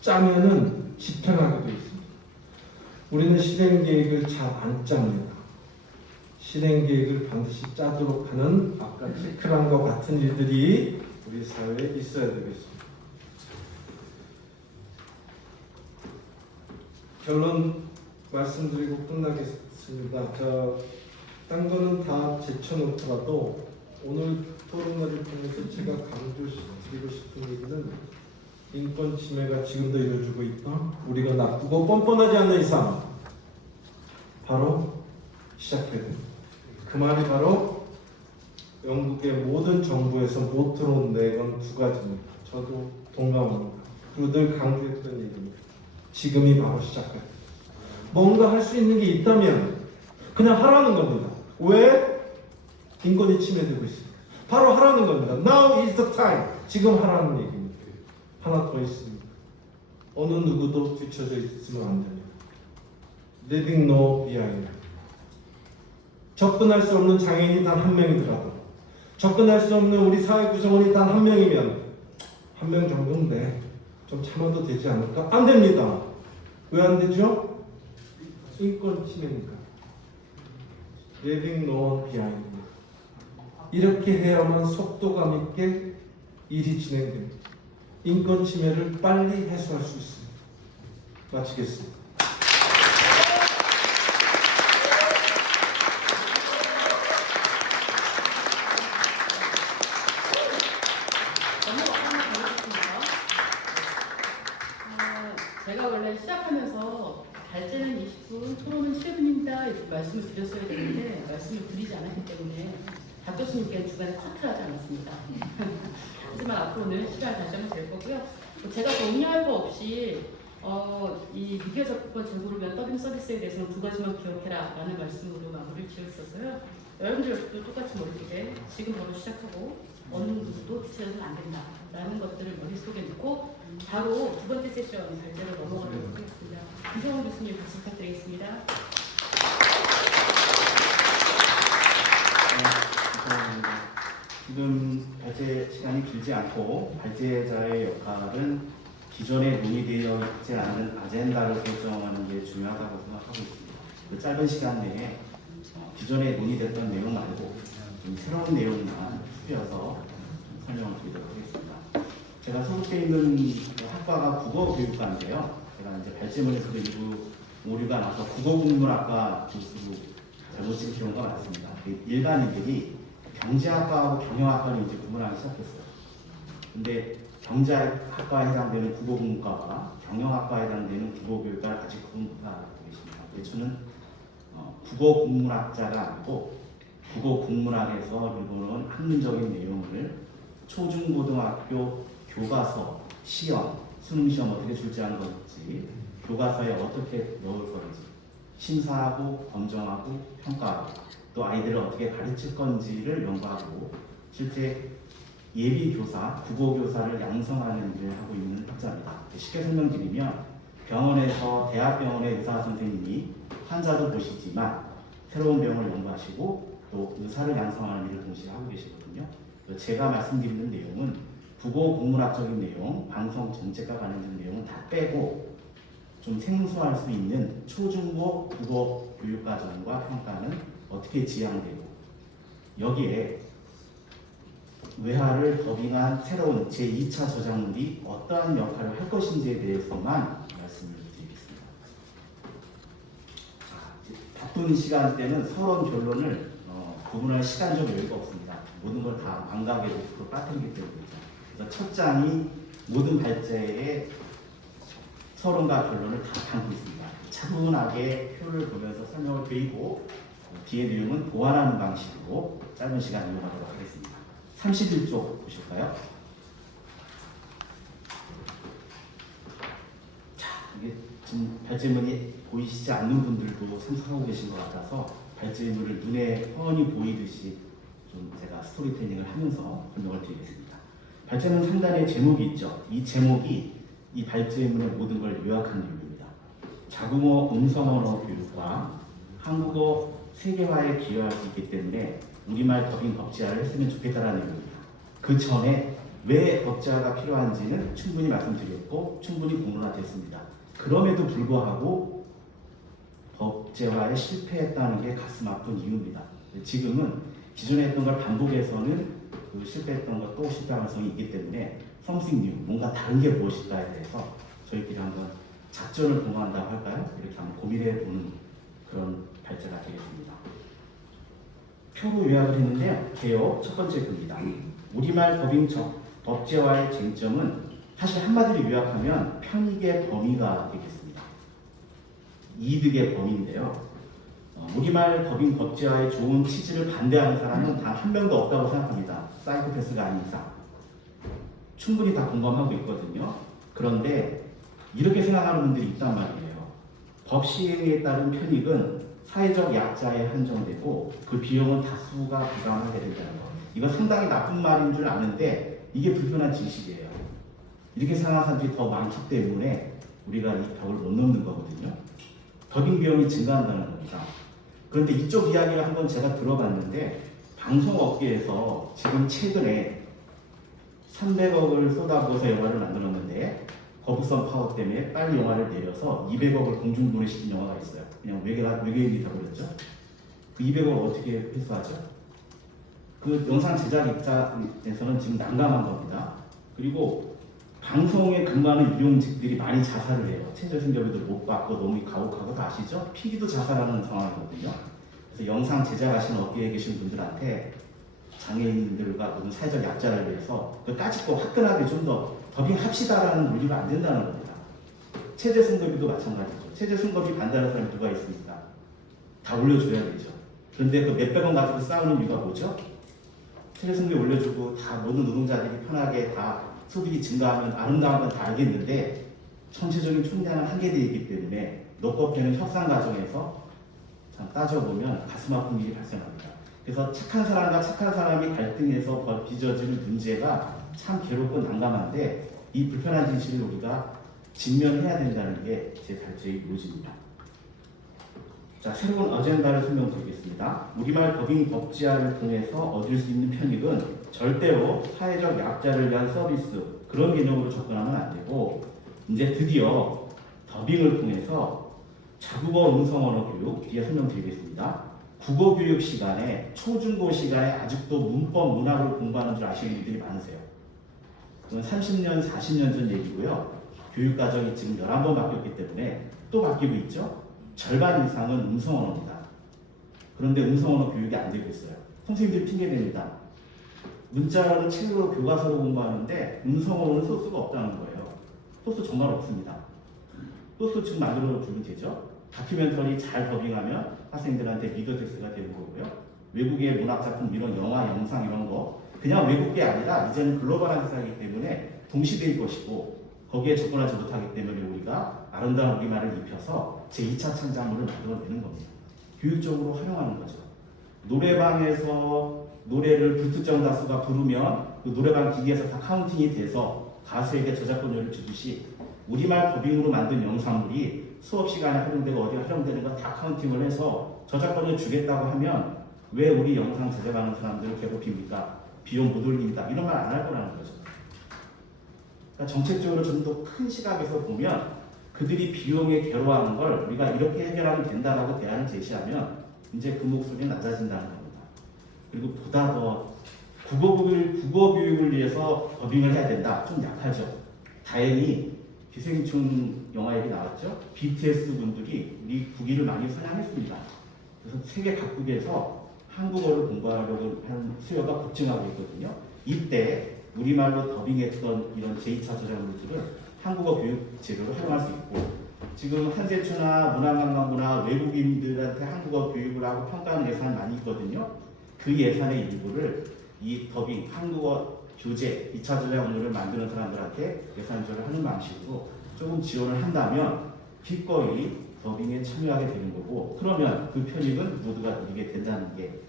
짜면은 집행하게 되어 있습니다. 우리는 실행 계획을 잘 안 짭니다. 실행 계획을 반드시 짜도록 하는 아까 체크란과 같은 일들이 우리 사회에 있어야 되겠습니다. 결론 말씀드리고 끝나겠습니다. 딴 거는 다 제쳐놓더라도 오늘 토론회를 통해서 제가 강조드리고 싶은 얘기는 인권 침해가 지금도 이루어지고 있다. 우리가 나쁘고 뻔뻔하지 않는 이상 바로 시작해야 됩니다. 그 말이 바로 영국의 모든 정부에서 못 들어온 내건 두 가지입니다. 저도 동감합니다. 그리고 늘 강조했던 얘기입니다. 지금이 바로 시작해야 됩니다. 뭔가 할 수 있는 게 있다면 그냥 하라는 겁니다. 왜? 인권이 침해되고 있습니다. 바로 하라는 겁니다. Now is the time. 지금 하라는 얘기입니다. 하나 더 있습니다. 어느 누구도 뒤쳐져 있으면 안 됩니다. Leaving no behind. 접근할 수 없는 장애인이 단 한 명이더라도 접근할 수 없는 우리 사회 구성원이 단 한 명이면 한 명 정도인데 좀 참아도 되지 않을까? 안 됩니다. 왜 안 되죠? 인권 침해니까. Leaving no one behind입니다. 이렇게 해야만 속도감 있게 일이 진행됩니다. 인권 침해를 빨리 해소할 수 있습니다. 마치겠습니다. 제가 원래 시작하면서 발제는 20분, 토론은 7분입니다 이렇게 말씀을 드렸어야 되는데 말씀을 드리지 않았기 때문에 박 교수님께는 중간에 커트를 하지 않았습니다. 하지만 앞으로는 시간을 다시 하면 될 거고요. 제가 정리할 거 없이 이 미디어 접근권 제공을 위한 더빙 서비스에 대해서는 두 가지만 기억해라 라는 말씀으로 마무리를 지었었어요. 여러분들도 똑같이 머릿속에 지금 바로 시작하고 어느 누구도 뒤쳐서는 안 된다 라는 것들을 머릿속에 넣고 바로 두 번째 세션 발제로 넘어가도록 하겠습니다. 이성훈 교수님 박수 부탁드리겠습니다. 감사합니다. 지금 발제 시간이 길지 않고 발제자의 역할은 기존에 논의되어 있지 않은 아젠다를 설정하는 게 중요하다고 생각하고 있습니다. 그 짧은 시간 내에 기존에 논의됐던 내용 말고 좀 새로운 내용만 추려서 좀 설명을 드리도록 하겠습니다. 제가 소속돼 있는 학과가 국어교육과인데요. 제가 이제 발제문에서도 일부 오류가 나서 국어국문학과 교수로 잘못 찍은 경우가 많습니다. 일반인들이 경제학과하고 경영학과를 이제 구분하기 시작했어요. 근데 경제학과에 해당되는 국어국문과와 경영학과에 해당되는 국어교육과를 같이 구분하고 계십니다. 근데 저는 국어국문학자가 아니고 국어국문학에서 일본은 학문적인 내용을 초중고등학교 교과서, 시험, 수능시험 어떻게 출제하는 건지, 교과서에 어떻게 넣을 건지, 심사하고 검정하고 평가하고 또 아이들을 어떻게 가르칠 건지를 연구하고 실제 예비교사, 국어교사를 양성하는 일을 하고 있는 학자입니다. 쉽게 설명드리면 병원에서 대학병원의 의사 선생님이 환자도 보시지만 새로운 병을 연구하시고 또 의사를 양성하는 일을 동시에 하고 계시거든요. 제가 말씀드리는 내용은 국어국문학적인 내용, 방송 정책과 관련된 내용은 다 빼고 좀 생소할 수 있는 초중고 국어 교육과정과 평가는 어떻게 지향되고 여기에 외화를 더빙한 새로운 제2차 저작물이 어떠한 역할을 할 것인지에 대해서만 말씀을 드리겠습니다. 바쁜 시간대는 서론 결론을 구분할 시간적 여유가 없습니다. 모든 걸 다 망각의 목표로 빠뜨리기 때문이죠. 그래서 첫 장이 모든 발제의 서론과 결론을 다 담고 있습니다. 차분하게 표를 보면서 설명을 드리고 뒤에 내용은 보완하는 방식으로 짧은 시간 이용하도록 하겠습니다. 31쪽 보실까요? 자, 이게 지금 발제문이 보이시지 않는 분들도 참석하고 계신 것 같아서 발제문을 눈에 훤히 보이듯이 좀 제가 스토리텔링을 하면서 설명을 드리겠습니다. 발제문 상단에 제목이 있죠. 이 제목이 이 발제문의 모든 걸 요약한 내용입니다. 자국어 음성언어 교육과 한국어 세계화에 기여할 수 있기 때문에 우리말 더빙 법제화를 했으면 좋겠다는 내용입니다. 그 전에 왜 법제화가 필요한지는 충분히 말씀드렸고 충분히 공론화됐습니다. 그럼에도 불구하고 법제화에 실패했다는 게 가슴 아픈 이유입니다. 지금은 기존에 했던 걸 반복해서는 그 실패했던 것도 실패 가능성이 있기 때문에 something new, 뭔가 다른 게 무엇일까에 대해서 저희끼리 한번 작전을 공유한다고 할까요? 이렇게 한번 고민해보는 그런 발제가 되겠습니다. 표로 요약을 했는데요. 개요 첫 번째 글입니다. 우리말 더빙 법제화의 쟁점은 사실 한마디로 요약하면 편익의 범위가 되겠습니다. 이득의 범위인데요. 우리말 더빙 법제화의 좋은 취지를 반대하는 사람은 단 한 명도 없다고 생각합니다. 사이코패스가 아닌 이상. 충분히 다 공감하고 있거든요. 그런데 이렇게 생각하는 분들이 있단 말이에요. 법 시행에 따른 편익은 사회적 약자에 한정되고 그 비용은 다수가 부담하게 된다는 거. 이건 상당히 나쁜 말인 줄 아는데 이게 불편한 진실이에요. 이렇게 생각하는 사람들이 더 많기 때문에 우리가 이 벽을 못 넘는 거거든요. 더빙 비용이 증가한다는 겁니다. 그런데 이쪽 이야기를 한번 제가 들어봤는데 방송업계에서 지금 최근에 300억을 쏟아부어서 영화를 만들었는데 거부성 파워 때문에 빨리 영화를 내려서 200억을 공중분해시킨 영화가 있어요. 그냥 외계인이 다 그랬죠. 그 200억 어떻게 회수하죠? 그 영상 제작 입장에서는 지금 난감한 겁니다. 그리고 방송에 근무하는 유용직들이 많이 자살을 해요. 최저생계비도 못 받고 너무 가혹하고 다 아시죠? PD도 자살하는 상황이거든요. 그래서 영상 제작하시는 업계에 계신 분들한테 장애인들과 모든 사회적 약자를 위해서 그 까짓거 화끈하게 좀 더 더빙합시다라는 논리가 안 된다는 겁니다. 최저생계비도 마찬가지죠. 최저생계비 반대하는 사람이 누가 있습니까? 다 올려줘야 되죠. 그런데 그 몇백 원 가지고 싸우는 이유가 뭐죠? 최저생계 올려주고 다 모든 노동자들이 편하게 다 소득이 증가하면 아름다운 건 다 알겠는데 전체적인 총량은 한계되어 있기 때문에 녹법되는 협상 과정에서 참 따져보면 가슴 아픈 일이 발생합니다. 그래서 착한 사람과 착한 사람이 갈등해서 빚어지는 문제가 참 괴롭고 난감한데 이 불편한 진실을 우리가 직면해야 된다는 게 제 발제의 요지입니다. 자, 새로운 어젠다를 설명드리겠습니다. 우리말 더빙 법제화를 통해서 얻을 수 있는 편익은 절대로 사회적 약자를 위한 서비스 그런 개념으로 접근하면 안 되고 이제 드디어 더빙을 통해서 자국어 음성 언어 교육 뒤에 설명드리겠습니다. 국어 교육 시간에 초중고 시간에 아직도 문법 문학을 공부하는 줄 아시는 분들이 많으세요. 그건 30년, 40년 전 얘기고요. 교육 과정이 지금 11번 바뀌었기 때문에 또 바뀌고 있죠. 절반 이상은 음성 언어입니다. 그런데 음성 언어 교육이 안 되고 있어요. 선생님들이 핑계댑니다. 문자로는 책으로 교과서로 공부하는데 음성 언어는 소스가 없다는 거예요. 소스 정말 없습니다. 소스 지금 만들어 주면 되죠. 다큐멘터리 잘 더빙하면 학생들한테 미더텍스트가 되는 거고요. 외국의 문학작품 이런 영화, 영상 이런 거 그냥 외국이 아니라 이제는 글로벌한 세상이기 때문에 동시대일 것이고 거기에 접근하지 못하기 때문에 우리가 아름다운 우리말을 입혀서 제2차 창작물을 만들어내는 겁니다. 교육적으로 활용하는 거죠. 노래방에서 노래를 불특정 다수가 부르면 그 노래방 기기에서 다 카운팅이 돼서 가수에게 저작권료를 주듯이 우리말 더빙으로 만든 영상물이 수업 시간에 활용되고 어디 활용되는 거 다 카운팅을 해서 저작권을 주겠다고 하면 왜 우리 영상 제작하는 사람들을 괴롭힙니까? 비용 못 올린다 이런 말 안 할 거라는 거죠. 그러니까 정책적으로 좀 더 큰 시각에서 보면 그들이 비용에 괴로워하는 걸 우리가 이렇게 해결하면 된다라고 대안을 제시하면 이제 그 목소리는 낮아진다는 겁니다. 그리고 보다 더 국어 교육을 위해서 더빙을 해야 된다. 좀 약하죠. 다행히 기생충 영화 얘기 나왔죠. BTS 분들이 우리 국위를 많이 선양했습니다. 그래서 세계 각국에서 한국어를 공부하려고 하는 수요가 급증하고 있거든요. 이때 우리말로 더빙했던 이런 제2차 저작물들을 한국어 교육 제도로 활용할 수 있고 지금 한세추나 문화관광부나 외국인들한테 한국어 교육을 하고 평가하는 예산이 많이 있거든요. 그 예산의 일부를 이 더빙, 한국어 교재, 2차 저작물을 만드는 사람들한테 예산 조절을 하는 방식으로 조금 지원을 한다면 기꺼이 더빙에 참여하게 되는 거고 그러면 그 편익은 모두가 누리게 된다는 게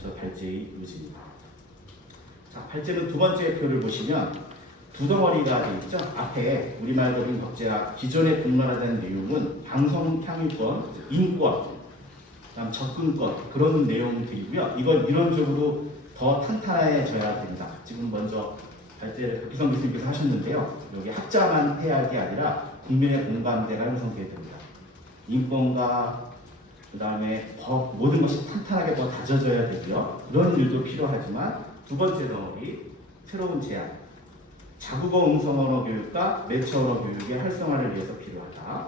저 발제의 요지입니다. 자, 발제는 두 번째 표를 보시면 두 덩어리가 되어 있죠. 앞에 우리말 더빙 법제가 기존에 공론화된 내용은 방송 향유권, 인권, 그다음 접근권 그런 내용들이고요. 이걸 이론적으로 더 탄탄해져야 됩니다. 지금 먼저 발제를 박기성 교수님께서 하셨는데요. 여기 학자만 해야 할 게 아니라 국민의 공감대가 형성돼야 됩니다. 인권과 그 다음에 법 모든 것이 탄탄하게 더 다져져야 되고요. 그런 일도 필요하지만 두 번째 덩어리 새로운 제안 자국어 음성 언어 교육과 매체 언어 교육의 활성화를 위해서 필요하다.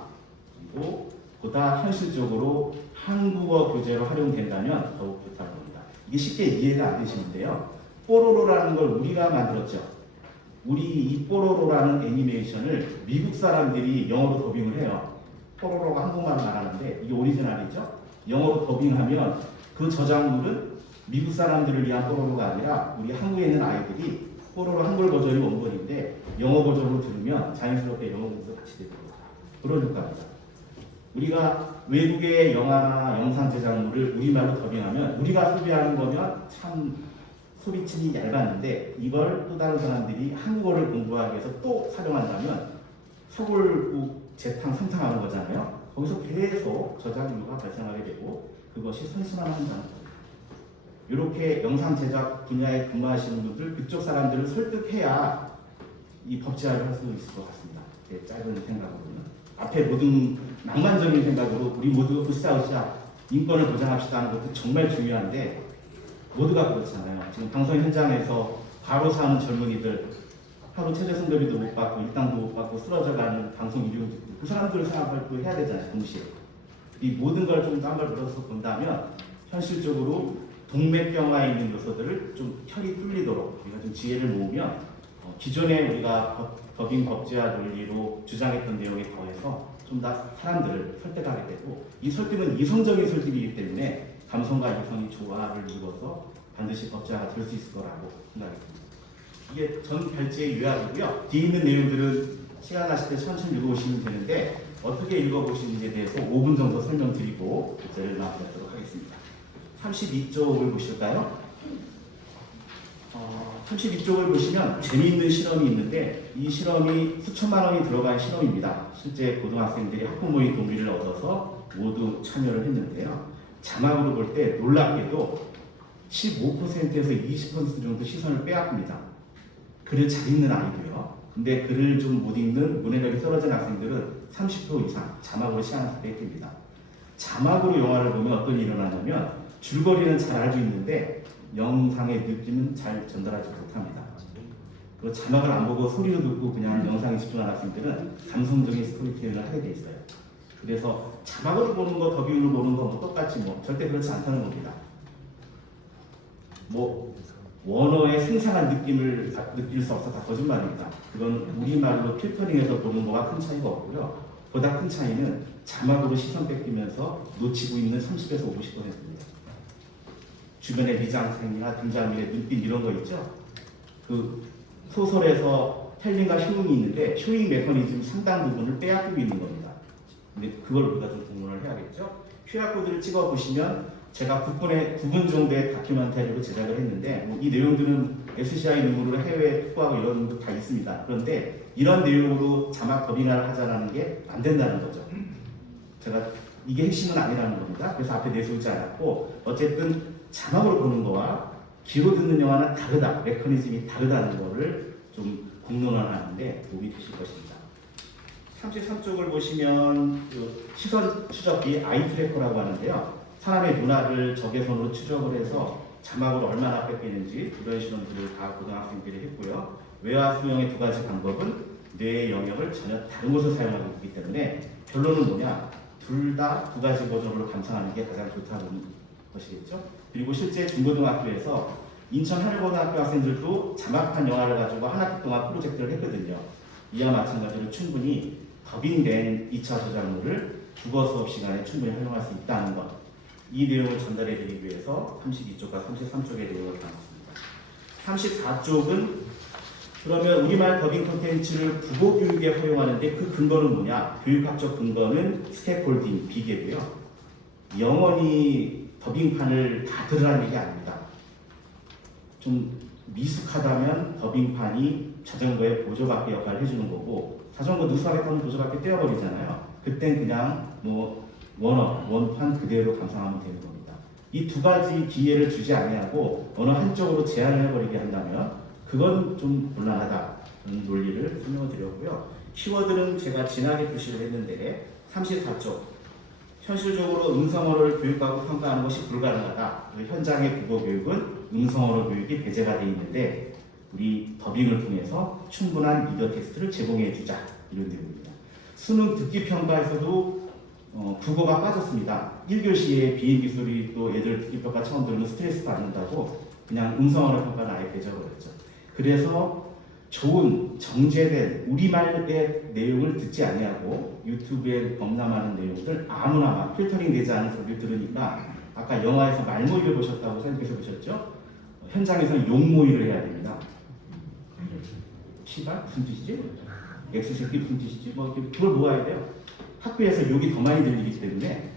그리고 보다 현실적으로 한국어 교재로 활용된다면 더욱 좋다는 겁니다. 이게 쉽게 이해가 안 되시는데요. 뽀로로라는 걸 우리가 만들었죠. 우리 이 뽀로로라는 애니메이션을 미국 사람들이 영어로 더빙을 해요. 뽀로로가 한국말을 말하는데 이게 오리지널이죠. 영어로 더빙하면 그 저작물은 미국 사람들을 위한 뽀로로가 아니라 우리 한국에 있는 아이들이 뽀로로 한글 버전이 원본인데 영어 버전으로 들으면 자연스럽게 영어 공부도 같이 되고 그런 효과입니다. 우리가 외국의 영화나 영상 제작물을 우리말로 더빙하면 우리가 소비하는 거면 참 소비층이 얇았는데 이걸 또 다른 사람들이 한국어를 공부하기 위해서 또 사용한다면 서울국 재탕 삼탕하는 거잖아요. 거기서 계속 저작료가 발생하게 되고 그것이 선순환한다는 거예요. 이렇게 영상 제작 분야에 근무하시는 분들 그쪽 사람들을 설득해야 이 법제화를 할 수 있을 것 같습니다. 제 짧은 생각으로는 앞에 모든 낭만적인 생각으로 우리 모두 으쌰으쌰 인권을 보장합시다 하는 것도 정말 중요한데 모두가 그렇잖아요. 지금 방송 현장에서 바로 사는 젊은이들 하루 최저생活비도 못 받고 일당도 못 받고 쓰러져가는 방송 일용 그 사람들을 생각하고 해야 되잖아요. 동시에 이 모든 걸 좀 딴 걸 들어서 본다면 현실적으로 동맥경화에 있는 요소들을 좀 혈이 뚫리도록 우리가 좀 지혜를 모으면 기존에 우리가 더빙 법제화 논리로 주장했던 내용에 더해서 좀 더 사람들을 설득하게 되고 이 설득은 이성적인 설득이기 때문에 감성과 이성이 조화를 이루어서 반드시 법제화가 될 수 있을 거라고 생각합니다. 이게 전 발제의 요약이고요. 뒤에 있는 내용들은 시간 나실 때 천천히 읽어보시면 되는데 어떻게 읽어보시는지에 대해서 5분 정도 설명드리고 발제를 마무리하도록 하겠습니다. 32쪽을 보실까요? 32쪽을 보시면 재미있는 실험이 있는데 이 실험이 수천만 원이 들어간 실험입니다. 실제 고등학생들이 학부모의 동의를 얻어서 모두 참여를 했는데요. 자막으로 볼 때 놀랍게도 15%에서 20% 정도 시선을 빼앗깁니다. 글을 잘 읽는 아이도요. 근데 글을 좀 못 읽는 문해력이 떨어진 학생들은 30% 이상 자막으로 시간을 뺏깁니다. 자막으로 영화를 보면 어떤 일이 일어나냐면 줄거리는 잘 알고 있는데 영상의 느낌은 잘 전달하지 못합니다. 그 자막을 안 보고 소리로 듣고 그냥 영상에 집중하는 학생들은 감성적인 스토리텔링을 하게 돼 있어요. 그래서 자막으로 보는 거, 더빙으로 보는 거 뭐 똑같이 뭐 절대 그렇지 않다는 겁니다. 뭐 원어의 생생한 느낌을 느낄 수 없어 다 거짓말입니다. 그건 우리말로 필터링해서 보는 거와 큰 차이가 없고요. 보다 큰 차이는 자막으로 시선 뺏기면서 놓치고 있는 30에서 50%입니다. 주변의 미장센이나 등장인의 눈빛 이런 거 있죠? 그 소설에서 텔링과 쇼잉이 있는데 쇼잉 메커니즘 상당 부분을 빼앗기고 있는 겁니다. 근데 그걸 우리가 좀 공론을 해야겠죠? QR코드를 찍어 보시면 제가 9분 정도의 다큐멘터리로 제작을 했는데 이 내용들은 SCI 능으로 해외에 특보하고 이런 것도 다 있습니다. 그런데 이런 내용으로 자막 더빙을 하자라는 게 안 된다는 거죠. 제가 이게 핵심은 아니라는 겁니다. 그래서 앞에 내세우지 않았고 어쨌든 자막으로 보는 거와 귀로 듣는 영화는 다르다. 메커니즘이 다르다는 거를 좀 공론화하는데 도움이 되실 것입니다. 33쪽을 보시면 그 시선 추적기 아이 트래커라고 하는데요. 사람의 눈알을 적외선으로 추적을 해서 자막으로 얼마나 뺏기는지 이런 실험들을 다 고등학생들이 했고요. 외화 수용의 두 가지 방법은 뇌의 영역을 전혀 다른 곳에 사용하고 있기 때문에 결론은 뭐냐? 둘 다 두 가지 버전으로 감상하는 게 가장 좋다는 것이겠죠. 그리고 실제 중고등학교에서 인천 하늘고등학교 학생들도 자막한 영화를 가지고 한 학기 동안 프로젝트를 했거든요. 이와 마찬가지로 충분히 더빙된 2차 저작물을 국어 수업 시간에 충분히 활용할 수 있다는 것. 이 내용을 전달해 드리기 위해서 32쪽과 33쪽의 내용을 담았습니다. 34쪽은 그러면 우리말 더빙 콘텐츠를 국어 교육에 활용하는데 그 근거는 뭐냐? 교육학적 근거는 스택홀딩, 비계고요. 영원히 더빙판을 다 들으라는 얘기 아닙니다. 좀 미숙하다면 더빙판이 자전거의 보조바퀴 역할을 해주는 거고 자전거 누수하게 타면 보조바퀴 떼어버리잖아요. 그땐 그냥 뭐 원판 그대로 감상하면 되는 겁니다. 이 두 가지 기회를 주지 아니하고 어느 한쪽으로 제한을 해버리게 한다면 그건 좀 곤란하다는 논리를 설명을 드렸고요. 키워드는 제가 진하게 표시를 했는데 34쪽 현실적으로 음성어를 교육하고 평가하는 것이 불가능하다. 현장의 국어 교육은 음성어로 교육이 배제가 되어 있는데 우리 더빙을 통해서 충분한 미디어 텍스트를 제공해 주자 이런 내용입니다. 수능 듣기 평가에서도 국어가 빠졌습니다. 1교시에 비행기 소리 또 애들 듣기 평가 처음 들으면 스트레스 받는다고 그냥 음성어로 평가는 아예 배제버렸죠. 그래서 좋은 정제된 우리말의 내용을 듣지 아니하고 유튜브에 범람하는 내용들 아무나 막 필터링 되지 않은 소리를 들으니까 아까 영화에서 말모이를 보셨다고 선생님께서 보셨죠? 현장에서는 욕모이를 해야 됩니다. 시발? 무슨 뜻이지? 엑스새끼 무슨 뜻이지? 뭐 그걸 모아야 돼요. 학교에서 욕이 더 많이 들리기 때문에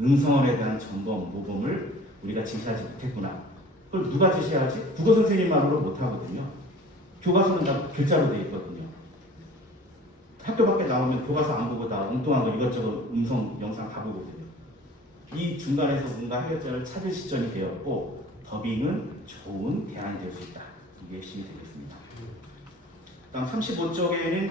음성어에 대한 점검, 모범을 우리가 징수하지 못했구나. 그걸 누가 지시해야지? 국어 선생님만으로 못하거든요. 교과서는 다 글자로 되어 있거든요. 학교 밖에 나오면 교과서 안 보고 다 엉뚱한 거 이것저것 음성, 영상 다 보거든요. 이 중간에서 뭔가 해결점을 찾을 시점이 되었고 더빙은 좋은 대안이 될 수 있다. 이게 핵심이 되겠습니다. 다음 35쪽에는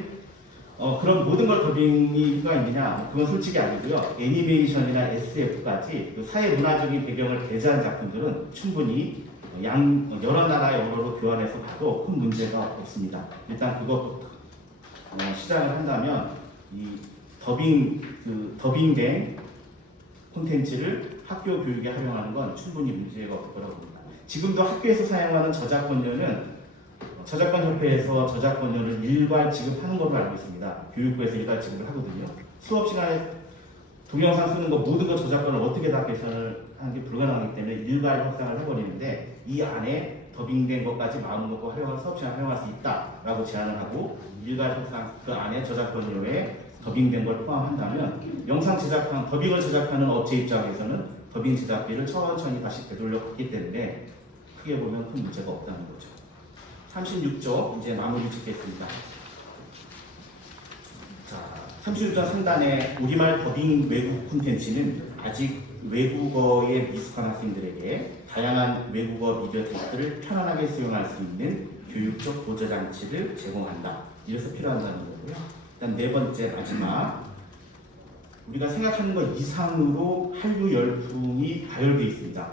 그런 모든 걸 더빙이가 있느냐? 그건 솔직히 아니고요. 애니메이션이나 SF까지 그 사회 문화적인 배경을 배제한 작품들은 충분히 여러 나라의 언어로 교환해서 봐도 큰 문제가 없습니다. 일단 그것부터 시작을 한다면 이 더빙된 콘텐츠를 학교 교육에 활용하는 건 충분히 문제가 없을 거라고 봅니다. 지금도 학교에서 사용하는 저작권료는 저작권협회에서 저작권료를 일괄 지급하는 걸로 알고 있습니다. 교육부에서 일괄 지급을 하거든요. 수업 시간에 동영상 쓰는 거 모든 거 저작권을 어떻게 다 계산을 하는 게 불가능하기 때문에 일괄 협상을 해버리는데 이 안에 더빙된 것까지 마음 먹고 수업 시간에 활용할 수 있다라고 제안을 하고 일괄 협상 그 안에 저작권료에 더빙된 걸 포함한다면 영상 제작한 더빙을 제작하는 업체 입장에서는 더빙 제작비를 천천히 다시 되돌려 받기 때문에 크게 보면 큰 문제가 없다는 거죠. 36쪽 이제 마무리 짓겠습니다. 자, 36쪽 상단에 우리말 더빙 외국 콘텐츠는 아직 외국어에 미숙한 학생들에게 다양한 외국어 미디어 텍스트를 편안하게 수용할 수 있는 교육적 보조 장치를 제공한다. 이래서 필요하다는 거고요. 일단 네 번째 마지막 우리가 생각하는 것 이상으로 한류 열풍이 가열되어 있습니다.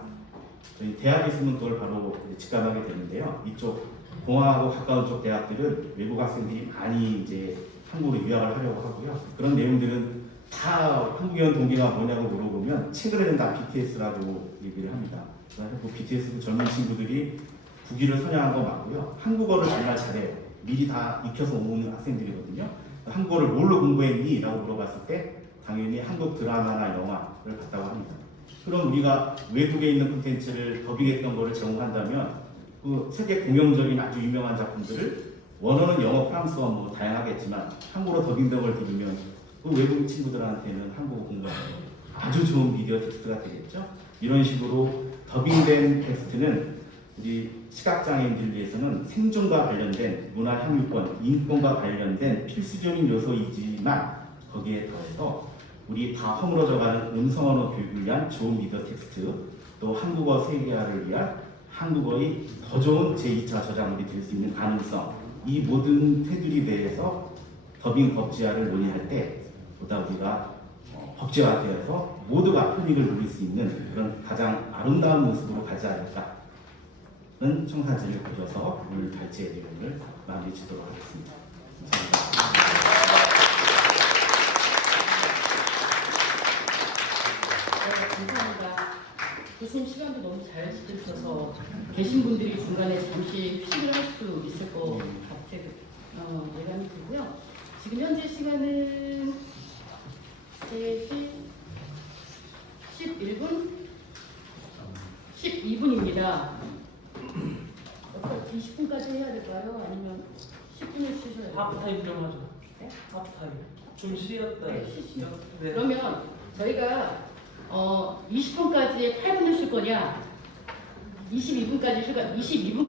저희 대학에 있으면 그걸 바로 직감하게 되는데요. 이쪽 공항하고 가까운 쪽 대학들은 외국 학생들이 많이 이제 한국으로 유학을 하려고 하고요. 그런 내용들은 다 한국에 동기가 뭐냐고 물어보면 책을 다 BTS라고 얘기를 합니다. 그래서 그 BTS 젊은 친구들이 국위를 선양한 거 맞고요. 한국어를 정말 잘해요. 미리 다 익혀서 오는 학생들이거든요. 한국어를 뭘로 공부했니? 라고 물어봤을 때 당연히 한국 드라마나 영화를 봤다고 합니다. 그럼 우리가 외국에 있는 콘텐츠를 더빙했던 거를 제공한다면 그 세계 공용적인 아주 유명한 작품들을 원어는 영어, 프랑스어 뭐 다양하겠지만 한국어로 더빙된 걸 들으면 그 외국 친구들한테는 한국어 공부하는 아주 좋은 미디어 텍스트가 되겠죠. 이런 식으로 더빙된 텍스트는 우리 시각장애인들 위해서는 생존과 관련된 문화 향유권, 인권과 관련된 필수적인 요소이지만 거기에 더해서 우리 다 허물어져가는 음성언어 교육을 위한 좋은 미디어 텍스트, 또 한국어 세계화를 위한 한국어의 더 좋은 제2차 저작물이 될 수 있는 가능성, 이 모든 테두리 대해서 더빙 법제화를 논의할 때 보다 우리가 법제화되어서 모두가 편익을 누릴 수 있는 그런 가장 아름다운 모습으로 가지 않을까는 청사진을 그려서 오늘 발제 내용을 마무리 짓도록 하겠습니다. 감사합니다. 감사합니다. 교수님 시간도 너무 잘 지켜주셔서 계신 분들이 중간에 잠시 휴식을 할 수 있을 것 같아요. 예감이 들고요. 지금 현재 시간은 3시 11분? 12분입니다. 20분까지 해야 될까요? 아니면 10분을 쉬셔야 될까요? 하프타임 좀 하죠. 네? 하프타임. 좀 쉬었다. 네, 쉬시죠. 네. 그러면 저희가 20분까지 8분을 쉴 거냐, 22분까지 쉴 거냐, 22분